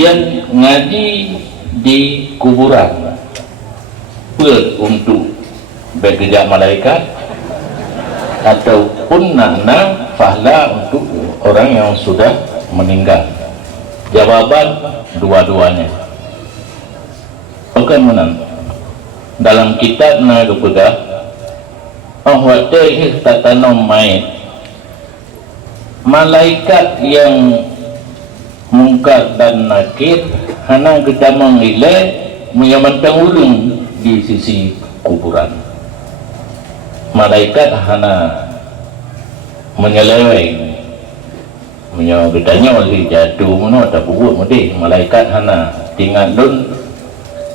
kemudian ngaji di kuburan untuk bekerja malaikat ataupun nana fahla untuk orang yang sudah meninggal. Jawaban dua-duanya. Bagaimana dalam kitab Nagapeda ahwatih tatanam mayat, malaikat yang mungkar dan nakir hana kita mengilai menyamantang ulung di sisi kuburan. Malaikat hana menyeleweng menyawagedanya oleh jatuh mana tak buat mudi. Malaikat hana tinggal dun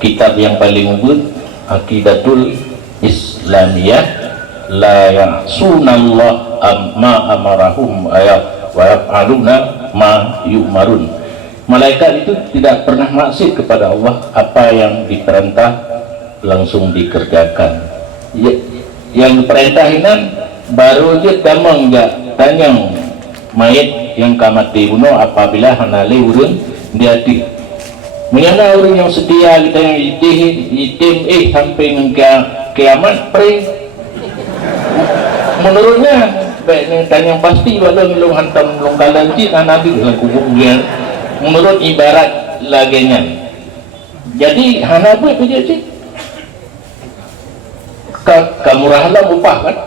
kitab yang paling ubud Aqidatul Islamiyah la ya'sunallah ma amarahum ayat wa yaf'aluna ma yu'marun. Malaikat itu tidak pernah maksiat kepada Allah, apa yang diperintah langsung dikerjakan. Yang diperintahinan baru dia damang enggak tanyang mayat yang kamati bunuh apabila hanali urun dia di menyana orang yang setia kita yang itim sampai kiamat pre menurutnya baik tanyang pasti walau ngelung hantam ngelung kalanci nabi dalam kubur dia menurut ibarat laginya. Jadi hanabu itu jadi kamurahlah upah kan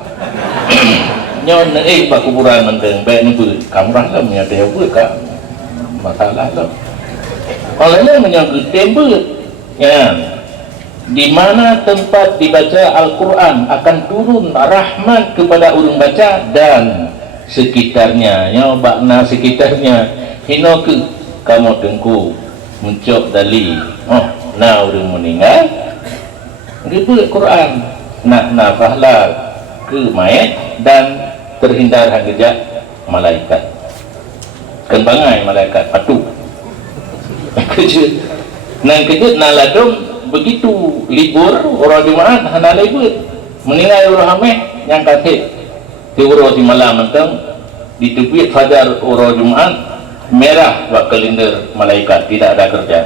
nyon pak kuburan menteng baik ni pun kamurahlah menyata apa kak masalah lah olehnya menyangkut tembel ya, di mana tempat dibaca Al-Quran akan turun rahmat kepada orang baca dan sekitarnya ya bakna sekitarnya hino ke kamu tengku mencok dali na orang meninggal dibuat Quran nak nafahlah ke mayat dan terhindar hajat malaikat kembangai malaikat patuh kejut nang kejut naladum begitu libur orang Jumaat hana libur meninggal orang hameh yang kasih di urus di malam mentang di tepi fajar orang Jumaat merah bak kalender malaikat tidak ada kerja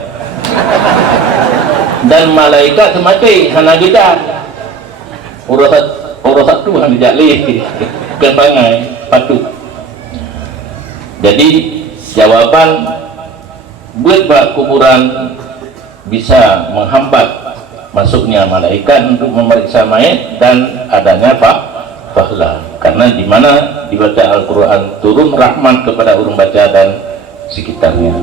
dan malaikat semati hana kita urus satu hana jali kembangai patuh. Jadi jawaban buat bak kuburan bisa menghambat masuknya malaikat untuk memeriksa mayat dan adanya fahla karena di mana dibaca Al-Quran turun rahmat kepada orang baca dan sekitarnya.